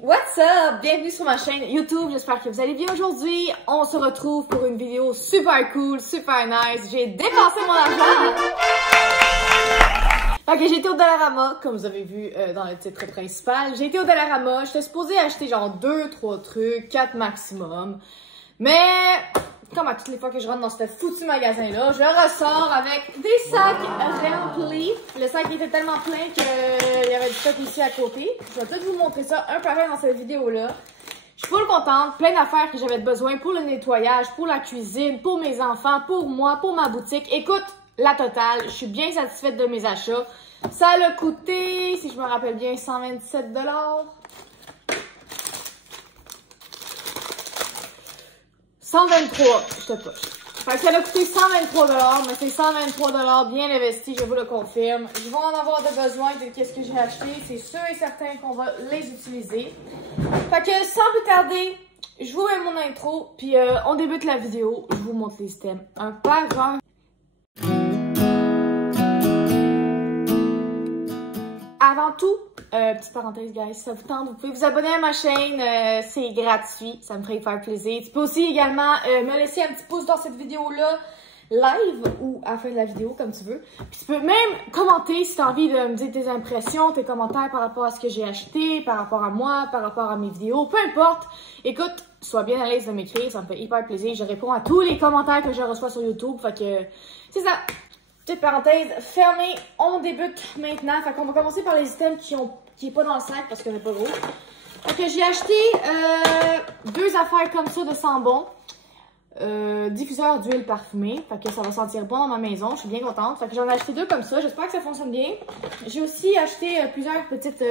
What's up? Bienvenue sur ma chaîne YouTube, j'espère que vous allez bien aujourd'hui. On se retrouve pour une vidéo super cool, super nice. J'ai dépensé mon argent. Fait que j'ai été au Dollarama, comme vous avez vu dans le titre principal. J'ai été au Dollarama, j'étais supposée acheter genre 2-3 trucs, 4 maximum. Mais, comme à toutes les fois que je rentre dans ce foutu magasin-là, je ressors avec des sacs remplis. Le sac était tellement plein qu'il y avait du stock ici à côté. Je vais tout vous montrer ça un par un dans cette vidéo-là. Je suis full contente, plein d'affaires que j'avais besoin pour le nettoyage, pour la cuisine, pour mes enfants, pour moi, pour ma boutique. Écoute, la totale, je suis bien satisfaite de mes achats. Ça a coûté, si je me rappelle bien, 127 $. 123, je te push. Fait que ça a coûté 123 $, mais c'est 123 $ bien investi, je vous le confirme. Je vais en avoir de besoin de qu'est-ce que j'ai acheté, c'est sûr et certain qu'on va les utiliser. Fait que sans plus tarder, je vous mets mon intro, puis on débute la vidéo. Je vous montre les items un par un. Avant tout, petite parenthèse, guys, si ça vous tente, vous pouvez vous abonner à ma chaîne, c'est gratuit, ça me ferait faire plaisir. Tu peux aussi également me laisser un petit pouce dans cette vidéo-là, live ou à la fin de la vidéo, comme tu veux. Puis tu peux même commenter si tu as envie de me dire tes impressions, tes commentaires par rapport à ce que j'ai acheté, par rapport à moi, par rapport à mes vidéos, peu importe. Écoute, sois bien à l'aise de m'écrire, ça me fait hyper plaisir. Je réponds à tous les commentaires que je reçois sur YouTube, fait que c'est ça. Petite parenthèse fermée, on débute maintenant. Fait qu'on va commencer par les items qui est pas dans le sac parce qu'on n'est pas gros. Fait que j'ai acheté deux affaires comme ça de sambon. Diffuseur d'huile parfumée. Fait que ça va sentir bon dans ma maison. Je suis bien contente. Fait que j'en ai acheté deux comme ça. J'espère que ça fonctionne bien. J'ai aussi acheté plusieurs petites...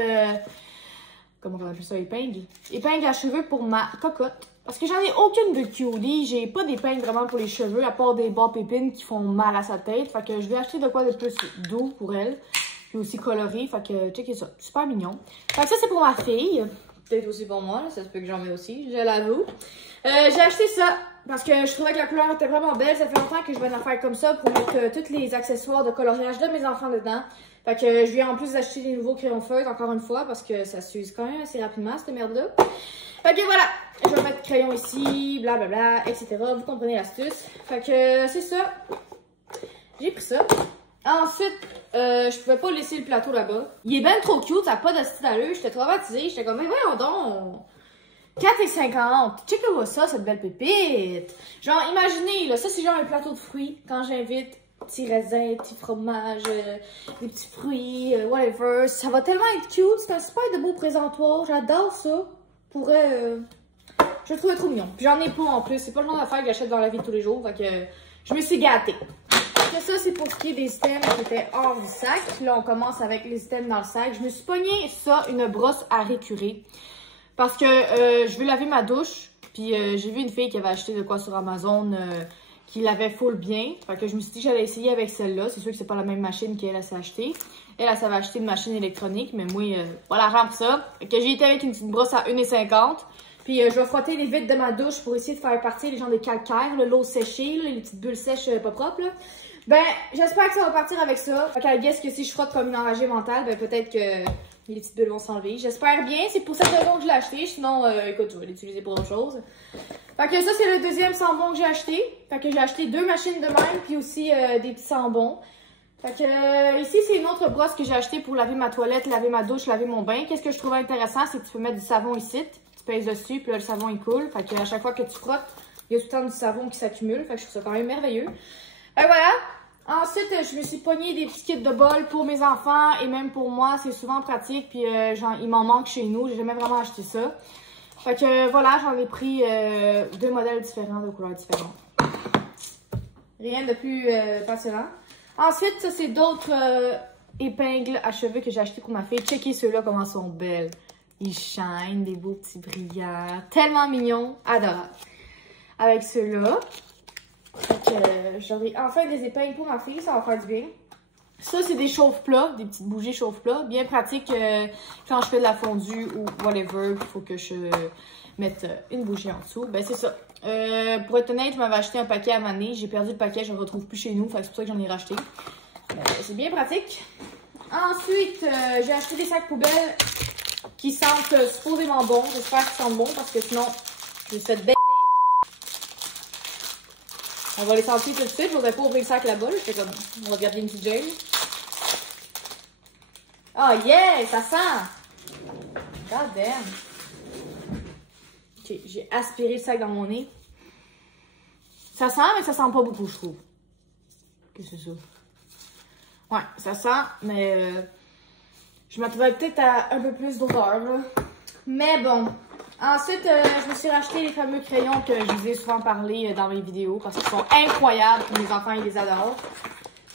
comment on appelle ça? Épingles. Épingles à cheveux pour ma cocotte. Parce que j'en ai aucune de cutie, j'ai pas d'épingles vraiment pour les cheveux, à part des bas pépines qui font mal à sa tête. Fait que je vais acheter de quoi de plus doux pour elle, puis aussi coloré, fait que checkez ça, super mignon. Fait que ça c'est pour ma fille, peut-être aussi pour moi, là, ça se peut que j'en mets aussi, je l'avoue. J'ai acheté ça parce que je trouvais que la couleur était vraiment belle, ça fait longtemps que je veux une affaire comme ça pour mettre tous les accessoires de coloriage de mes enfants dedans. Fait que je viens en plus d'acheter des nouveaux crayons feuilles encore une fois parce que ça s'use quand même assez rapidement cette merde-là. Fait que voilà, je vais mettre crayon ici, blablabla, etc. Vous comprenez l'astuce. Fait que c'est ça. J'ai pris ça. Ensuite, je pouvais pas laisser le plateau là-bas. Il est ben trop cute, ça n'a pas de style à l'œil. J'étais traumatisée, j'étais comme, mais voyons donc. 4,50 $. Checkez-moi ça, cette belle pépite. Genre, imaginez, là, ça c'est genre un plateau de fruits quand j'invite. Petits raisins, petits fromages, des petits fruits, whatever. Ça va tellement être cute. C'est un super de beau présentoir. J'adore ça. Je le trouvais trop mignon. Puis j'en ai pas en plus. C'est pas le genre d'affaire que j'achète dans la vie de tous les jours. Fait que je me suis gâtée. Fait que ça, c'est pour ce qui est des items qui étaient hors du sac. Puis là, on commence avec les items dans le sac. Je me suis pogné ça, une brosse à récurer. Parce que je veux laver ma douche. Puis j'ai vu une fille qui avait acheté de quoi sur Amazon... qui l'avait full bien. Fait que je me suis dit que j'allais essayer avec celle-là. C'est sûr que c'est pas la même machine qu'elle s'est achetée. Elle savait acheter une machine électronique, mais moi, voilà, rampe ça. Fait que j'ai été avec une petite brosse à 1,50 $. Puis je vais frotter les vitres de ma douche pour essayer de faire partir les gens des calcaires, l'eau séchée, là, les petites bulles sèches pas propres. Là. Ben, j'espère que ça va partir avec ça. Fait qu'à guess que si je frotte comme une enragée mentale, ben peut-être que les petites bulles vont s'enlever. J'espère bien. C'est pour cette raison que je l'ai acheté. Sinon, écoute, je vais l'utiliser pour autre chose. Fait que ça, c'est le deuxième sambon que j'ai acheté. Fait que j'ai acheté deux machines de même, puis aussi des petits sambons. Fait que ici, c'est une autre brosse que j'ai achetée pour laver ma toilette, laver ma douche, laver mon bain. Qu'est-ce que je trouvais intéressant, c'est que tu peux mettre du savon ici. Tu pèses dessus, puis là, le savon, il coule. Fait que à chaque fois que tu frottes, il y a tout le temps du savon qui s'accumule. Fait que je trouve ça quand même merveilleux. Fait que voilà. Ensuite, je me suis pogné des petits kits de bol pour mes enfants et même pour moi. C'est souvent pratique, puis il m'en manque chez nous. J'ai jamais vraiment acheté ça. Fait que voilà, j'en ai pris deux modèles différents, de couleurs différentes. Rien de plus passionnant. Ensuite, ça c'est d'autres épingles à cheveux que j'ai acheté pour ma fille. Checkez ceux-là, comment ils sont belles. Ils shine, des beaux petits brillants. Tellement mignons, adorables. Avec ceux-là. Fait que j'aurai enfin des épingles pour ma fille, ça va faire du bien. Ça, c'est des chauffe-plats, des petites bougies chauffe-plats. Bien pratique quand je fais de la fondue ou whatever. Il faut que je mette une bougie en dessous. Ben, c'est ça. Pour être honnête, je m'avais acheté un paquet à Mané. J'ai perdu le paquet, je ne le retrouve plus chez nous. Fait que c'est pour ça que j'en ai racheté. C'est bien pratique. Ensuite, j'ai acheté des sacs poubelles qui sentent supposément bon. J'espère qu'ils sentent bon parce que sinon, je me suis fait baiser. On va les sentir tout de suite. Je voudrais pas ouvrir le sac là-bas. J'étais comme, on va regarder une petite Jane. Oh yeah, ça sent! God damn. Ok, j'ai aspiré le sac dans mon nez. Ça sent, mais ça sent pas beaucoup, je trouve. Qu'est-ce que c'est ça? Ouais, ça sent, mais je m'attendais peut-être à un peu plus d'odeur, là. Mais bon. Ensuite, je me suis racheté les fameux crayons que je vous ai souvent parlé dans mes vidéos parce qu'ils sont incroyables. Mes enfants, ils les adorent.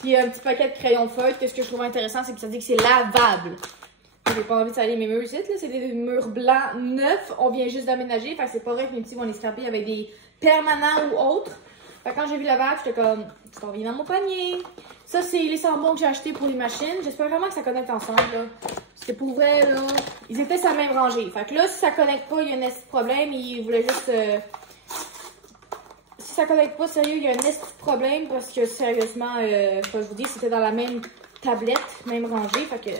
Puis un petit paquet de crayons feuilles. Qu'est-ce que je trouve intéressant, c'est que ça dit que c'est lavable. J'ai pas envie de salir mes murs ici, là. C'est des murs blancs neufs. On vient juste d'aménager. Fait que c'est pas vrai que mes petits vont les scraper avec des permanents ou autres. Fait que quand j'ai vu la vague, j'étais comme, ça revient dans mon panier. Ça, c'est les sambons que j'ai achetés pour les machines. J'espère vraiment que ça connecte ensemble, là. Parce que pour vrai, là, ils étaient sur la même rangée. Fait que là, si ça connecte pas, il y a un petit problème. Ils voulaient juste... Si ça connecte pas, sérieux, il y a un petit problème. Parce que, sérieusement, je vous dis, c'était dans la même tablette, même rangée. Fait que,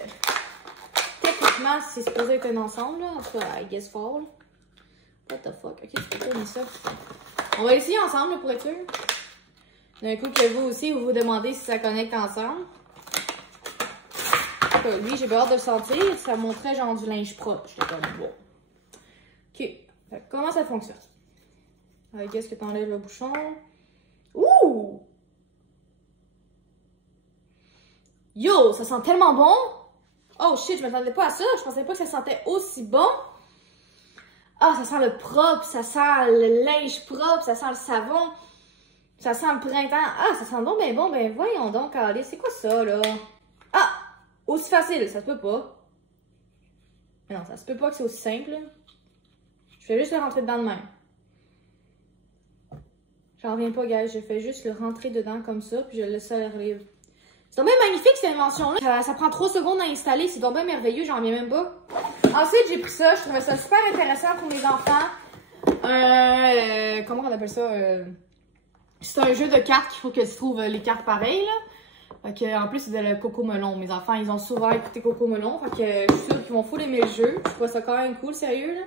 techniquement, c'est supposé être un ensemble, là. En tout cas, I guess fall. What the fuck? Ok, tu peux tourner ça. On va essayer ensemble, là, pour être sûr. D'un coup que vous aussi, vous vous demandez si ça connecte ensemble. Lui, j'ai hâte de le sentir. Ça montrait genre du linge propre. J'étais comme, bon. Ok. Fait que comment ça fonctionne? Qu'est-ce que t'enlèves le bouchon? Ouh! Yo, ça sent tellement bon! Oh shit, je m'attendais pas à ça. Je pensais pas que ça sentait aussi bon. Ah, ça sent le propre, ça sent le linge propre, ça sent le savon. Ça sent le printemps. Ah, ça sent donc ben bon. Ben voyons donc, allez, c'est quoi ça, là? Ah! Aussi facile, ça se peut pas. Mais non, ça se peut pas que c'est aussi simple. Je fais juste le rentrer dedans de même. J'en reviens pas, guys. Je fais juste le rentrer dedans comme ça, puis je le laisse ça arriver. C'est donc bien magnifique, cette invention-là. Ça prend 3 secondes à installer. C'est donc bien merveilleux, j'en reviens même pas. Ensuite, j'ai pris ça. Je trouvais ça super intéressant pour mes enfants. Comment on appelle ça? C'est un jeu de cartes qu'il faut que tu trouves les cartes pareilles, là. Fait que, en plus, c'est de le Coco Melon. Mes enfants, ils ont souvent écouté Coco Melon. Fait que je suis sûre qu'ils vont full aimer le jeu. Je trouve ça quand même cool, sérieux, là.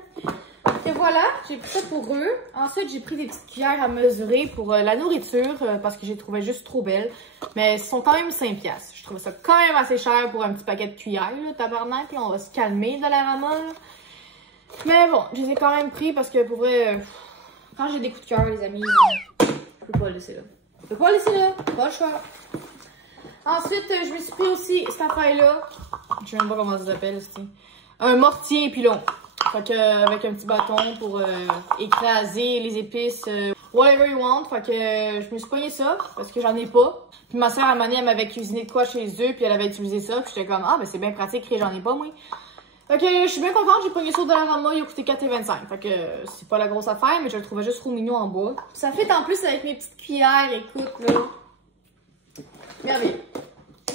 Et voilà, j'ai pris ça pour eux. Ensuite, j'ai pris des petites cuillères à mesurer pour la nourriture parce que j'ai trouvé juste trop belles. Mais elles sont quand même 5$. Je trouve ça quand même assez cher pour un petit paquet de cuillères, là, tabarnak. Là, on va se calmer de la rama, là. Mais bon, je les ai quand même pris parce que pour vrai, quand j'ai des coups de cœur, les amis, je peux pas le laisser là. Je peux pas le laisser là, pas le choix. Ensuite, je me suis pris aussi cette affaire-là. Je sais même pas comment ça s'appelle, c'est un mortier pilon. Fait que, avec un petit bâton pour écraser les épices, whatever you want. Fait que je me suis pogné ça parce que j'en ai pas. Puis ma soeur, à un moment donné, elle m'avait cuisiné de quoi chez eux, puis elle avait utilisé ça. Puis j'étais comme, ah, ben c'est bien pratique, j'en ai pas, moi. Fait que je suis bien contente, j'ai pogné ça au Dollarama, il a coûté 4,25. Fait que c'est pas la grosse affaire, mais je le trouvais juste trop mignon en bois. Ça fait en plus avec mes petites cuillères, écoute, là. Merveilleux.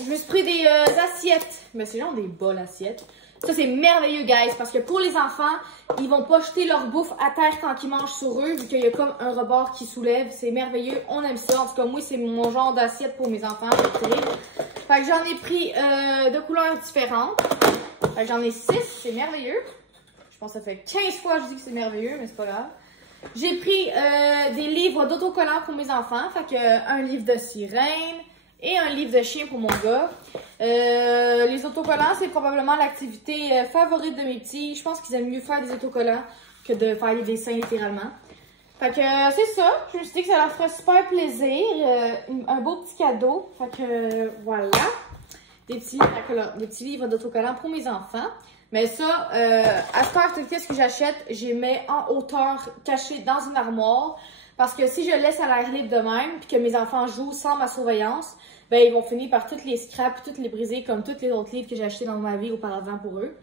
Je me suis pris des assiettes. Mais c'est genre des bols assiettes. Ça, c'est merveilleux, guys, parce que pour les enfants, ils vont pas jeter leur bouffe à terre quand ils mangent sur eux, vu qu'il y a comme un rebord qui soulève. C'est merveilleux, on aime ça. En tout cas, moi, c'est mon genre d'assiette pour mes enfants. Fait que j'en ai pris de couleurs différentes. Fait que j'en ai 6, c'est merveilleux. Je pense que ça fait 15 fois que je dis que c'est merveilleux, mais c'est pas grave. J'ai pris des livres d'autocollants pour mes enfants. Fait que un livre de sirène et un livre de chien pour mon gars. Les autocollants, c'est probablement l'activité favorite de mes petits. Je pense qu'ils aiment mieux faire des autocollants que de faire des dessins littéralement. Fait que c'est ça. Je me suis dit que ça leur ferait super plaisir. Un beau petit cadeau. Fait que voilà. Des petits livres d'autocollants pour mes enfants. Mais ça, à ce temps, qu'est-ce que j'achète? Je les mets en hauteur, cachés dans une armoire. Parce que si je laisse à l'air libre de même, puis que mes enfants jouent sans ma surveillance, ben ils vont finir par toutes les scraps, toutes les briser, comme tous les autres livres que j'ai achetés dans ma vie auparavant pour eux.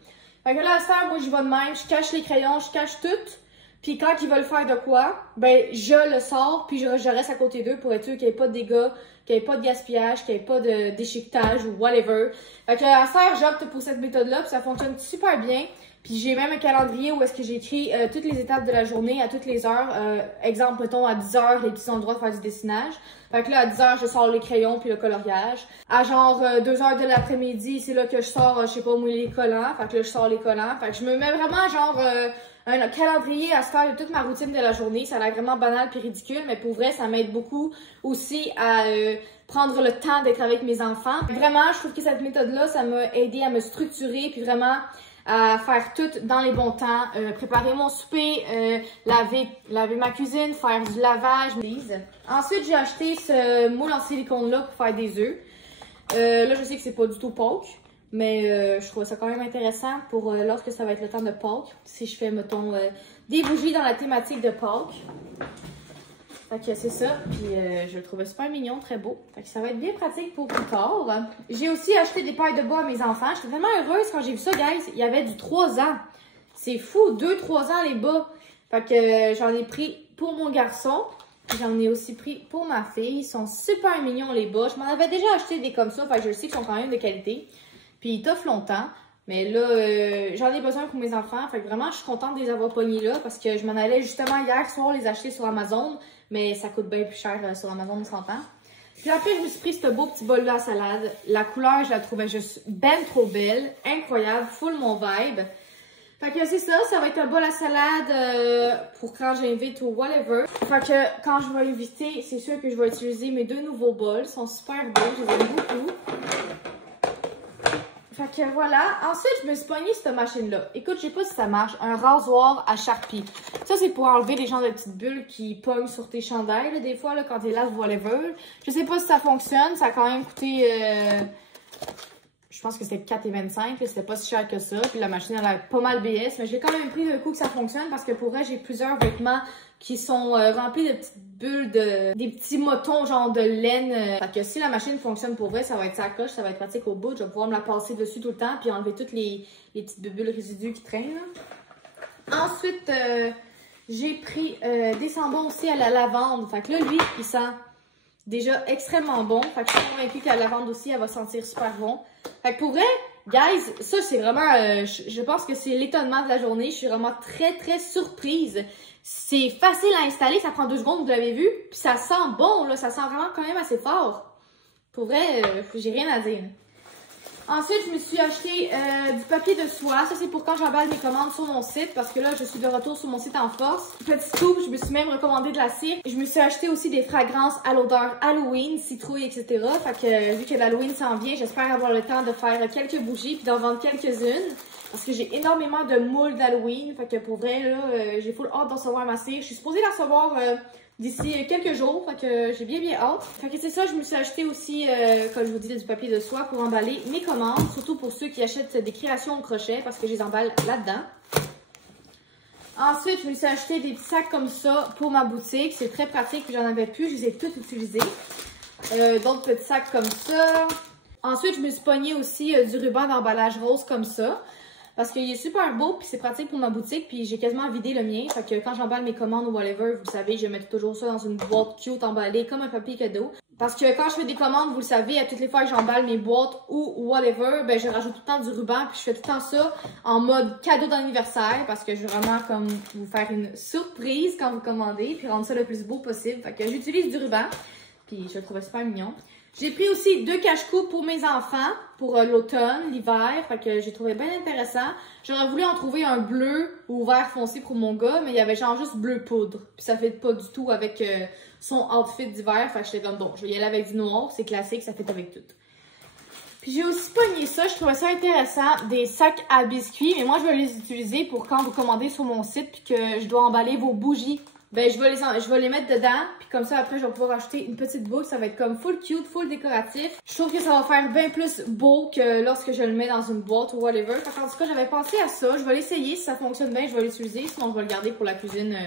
Fait que là, à ce temps, moi, j'y vais de même, je cache les crayons, je cache tout. Puis quand ils veulent faire de quoi, ben je le sors puis je reste à côté d'eux pour être sûr qu'il n'y ait pas de dégâts, qu'il n'y ait pas de gaspillage, qu'il n'y ait pas de déchiquetage ou whatever. Fait que à faire, j'opte pour cette méthode-là puis ça fonctionne super bien. Puis j'ai même un calendrier où est-ce que j'ai écrit toutes les étapes de la journée à toutes les heures. Exemple, mettons, à 10 heures, les petits ont le droit de faire du dessinage. Fait que là, à 10 heures, je sors les crayons puis le coloriage. À genre 2 heures de l'après-midi, c'est là que je sors, je sais pas, mouiller les collants. Fait que là, je sors les collants. Fait que je me mets vraiment genre un calendrier à se faire de toute ma routine de la journée. Ça a l'air vraiment banal puis ridicule, mais pour vrai, ça m'aide beaucoup aussi à prendre le temps d'être avec mes enfants. Vraiment, je trouve que cette méthode-là, ça m'a aidé à me structurer puis vraiment à faire tout dans les bons temps, préparer mon souper, laver ma cuisine, faire du lavage. Ensuite, j'ai acheté ce moule en silicone-là pour faire des œufs. Là, je sais que c'est pas du tout Pâques, mais je trouve ça quand même intéressant pour lorsque ça va être le temps de Pâques. Si je fais, mettons, des bougies dans la thématique de Pâques. Fait que c'est ça, puis je le trouvais super mignon, très beau. Fait que ça va être bien pratique pour plus tard. J'ai aussi acheté des pailles de bois à mes enfants. J'étais tellement heureuse quand j'ai vu ça, guys. Il y avait du 3 ans. C'est fou, 2-3 ans les bas. Fait que j'en ai pris pour mon garçon. J'en ai aussi pris pour ma fille. Ils sont super mignons les bas. Je m'en avais déjà acheté des comme ça, fait que je sais qu'ils sont quand même de qualité. Puis ils t'offrent longtemps. Mais là, j'en ai besoin pour mes enfants. Fait que vraiment, je suis contente de les avoir pognés là parce que je m'en allais justement hier soir les acheter sur Amazon. Mais ça coûte bien plus cher sur Amazon, on s'entend. Puis après, je me suis pris ce beau petit bol-là à salade. La couleur, je la trouvais juste ben trop belle. Incroyable, full mon vibe. Fait que c'est ça, ça va être un bol à salade pour quand j'invite ou whatever. Fait que quand je vais inviter, c'est sûr que je vais utiliser mes 2 nouveaux bols. Ils sont super beaux, je les aime beaucoup. Fait que voilà. Ensuite, je me suis pognée cette machine-là. Écoute, je sais pas si ça marche. Un rasoir à Sharpie. Ça, c'est pour enlever les genres de petites bulles qui pognent sur tes chandails, là, des fois, là, quand t'es là, whatever. Je sais pas si ça fonctionne. Ça a quand même coûté... je pense que c'était 4,25. C'était pas si cher que ça. Puis la machine, elle a pas mal BS. Mais j'ai quand même pris le coup que ça fonctionne parce que pour vrai, j'ai plusieurs vêtements qui sont remplis de petites bulles, des petits motons genre de laine. Fait que si la machine fonctionne pour vrai, ça va être sa coche, ça va être pratique au bout. Je vais pouvoir me la passer dessus tout le temps puis enlever toutes les petites bulles résidus qui traînent. Là. Ensuite, j'ai pris des sambons aussi à la lavande. Fait que là, lui, il sent déjà extrêmement bon. Fait que je suis convaincue que la lavande aussi, elle va sentir super bon. Fait que pour vrai, guys, ça c'est vraiment, je pense que c'est l'étonnement de la journée. Je suis vraiment très surprise. C'est facile à installer, ça prend 2 secondes, vous l'avez vu. Puis ça sent bon, là, ça sent vraiment quand même assez fort. Pour vrai, j'ai rien à dire. Ensuite, je me suis acheté du papier de soie. Ça, c'est pour quand j'emballe mes commandes sur mon site. Parce que là, je suis de retour sur mon site en force. Petit scoop, je me suis même recommandé de la cire. Je me suis acheté aussi des fragrances à l'odeur Halloween, citrouille, etc. Fait que vu que l'Halloween s'en vient, j'espère avoir le temps de faire quelques bougies puis d'en vendre quelques-unes. Parce que j'ai énormément de moules d'Halloween. Fait que pour vrai, là, j'ai full hâte d'en recevoir ma cire. Je suis supposée la recevoir d'ici quelques jours. Fait que j'ai bien hâte. Fait que c'est ça, je me suis acheté aussi, comme je vous dis, du papier de soie pour emballer mes commandes. Surtout pour ceux qui achètent des créations au crochet parce que je les emballe là-dedans. Ensuite, je me suis acheté des petits sacs comme ça pour ma boutique. C'est très pratique, puis j'en avais plus. Je les ai tous utilisés. D'autres petits sacs comme ça. Ensuite, je me suis pogné aussi du ruban d'emballage rose comme ça. Parce qu'il est super beau, puis c'est pratique pour ma boutique, puis j'ai quasiment vidé le mien. Fait que quand j'emballe mes commandes ou whatever, vous savez, je mets toujours ça dans une boîte cute emballée, comme un papier cadeau. Parce que quand je fais des commandes, vous le savez, à toutes les fois que j'emballe mes boîtes ou whatever, ben je rajoute tout le temps du ruban, puis je fais tout le temps ça en mode cadeau d'anniversaire, parce que je veux vraiment comme vous faire une surprise quand vous commandez, puis rendre ça le plus beau possible. Fait que j'utilise du ruban, puis je le trouvais super mignon. J'ai pris aussi 2 cache-cou pour mes enfants, pour l'automne, l'hiver, fait que j'ai trouvé bien intéressant. J'aurais voulu en trouver un bleu ou vert foncé pour mon gars, mais il y avait genre juste bleu poudre. Puis ça fait pas du tout avec son outfit d'hiver, fait que j'étais comme bon, je vais y aller avec du noir, c'est classique, ça fait avec tout. Puis j'ai aussi pogné ça, je trouvais ça intéressant, des sacs à biscuits, mais moi je vais les utiliser pour quand vous commandez sur mon site puis que je dois emballer vos bougies. Ben, je vais les mettre dedans, puis comme ça, après, je vais pouvoir acheter une petite boucle. Ça va être comme full cute, full décoratif. Je trouve que ça va faire bien plus beau que lorsque je le mets dans une boîte ou whatever. En tout cas, j'avais pensé à ça. Je vais l'essayer. Si ça fonctionne bien, je vais l'utiliser. Sinon, je vais le garder pour la cuisine,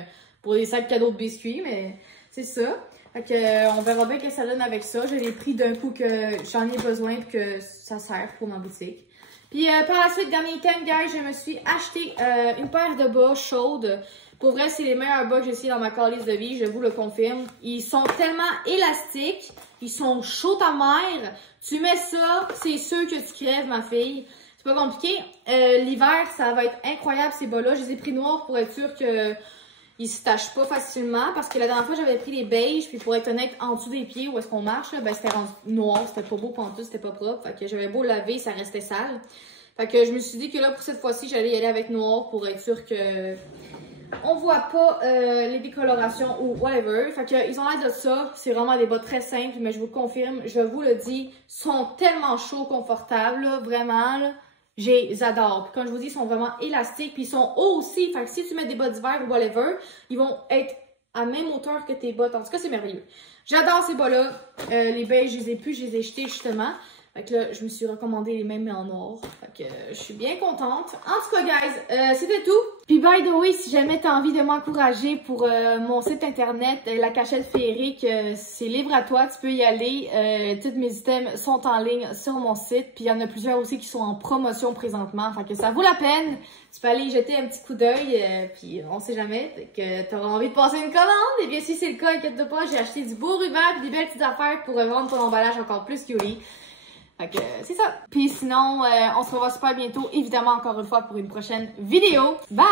pour des sacs cadeaux de biscuits, mais c'est ça. Fait que, on verra bien que ça donne avec ça. Je l'ai pris d'un coup que j'en ai besoin et que ça sert pour ma boutique. Puis par la suite, dernier item, guys, je me suis acheté une paire de bas chaudes. Pour vrai, c'est les meilleurs bas que j'ai essayé dans ma calice de vie, je vous le confirme. Ils sont tellement élastiques, ils sont chauds ta mère. Tu mets ça, c'est sûr que tu crèves, ma fille. C'est pas compliqué. L'hiver, ça va être incroyable ces bas-là. Je les ai pris noirs pour être sûr que ils se tachent pas facilement. Parce que la dernière fois, j'avais pris les beiges, puis pour être honnête, en dessous des pieds, où est-ce qu'on marche, là, ben c'était noir, c'était pas beau pantoute, c'était pas propre. Fait que j'avais beau laver, ça restait sale. Fait que je me suis dit que là, pour cette fois-ci, j'allais y aller avec noir pour être sûr que on voit pas les décolorations ou whatever. Fait que ils ont l'air de ça. C'est vraiment des bas très simples, mais je vous le confirme, je vous le dis, sont tellement chauds, confortables, là, vraiment, là. J'adore. Puis comme je vous dis, ils sont vraiment élastiques, puis ils sont hauts aussi. Fait que si tu mets des bas d'hiver ou whatever, ils vont être à même hauteur que tes bottes. En tout cas, c'est merveilleux. J'adore ces bas-là. Les beiges, je les ai plus, je les ai jetés justement. Fait que là, je me suis recommandé les mêmes mais en or. Fait que je suis bien contente. En tout cas, guys, c'était tout. Puis by the way, si jamais tu as envie de m'encourager pour mon site internet, la cachette féerique, c'est libre à toi, tu peux y aller. Tous mes items sont en ligne sur mon site. Puis il y en a plusieurs aussi qui sont en promotion présentement. Fait que ça vaut la peine. Tu peux aller y jeter un petit coup d'œil, puis on sait jamais. Fait que tu auras envie de passer une commande. Et bien si c'est le cas, inquiète-toi pas, j'ai acheté du beau ruban et des belles petites affaires pour revendre ton emballage encore plus curie. Fait que c'est ça. Puis sinon, on se revoit super bientôt, évidemment encore une fois pour une prochaine vidéo. Bye!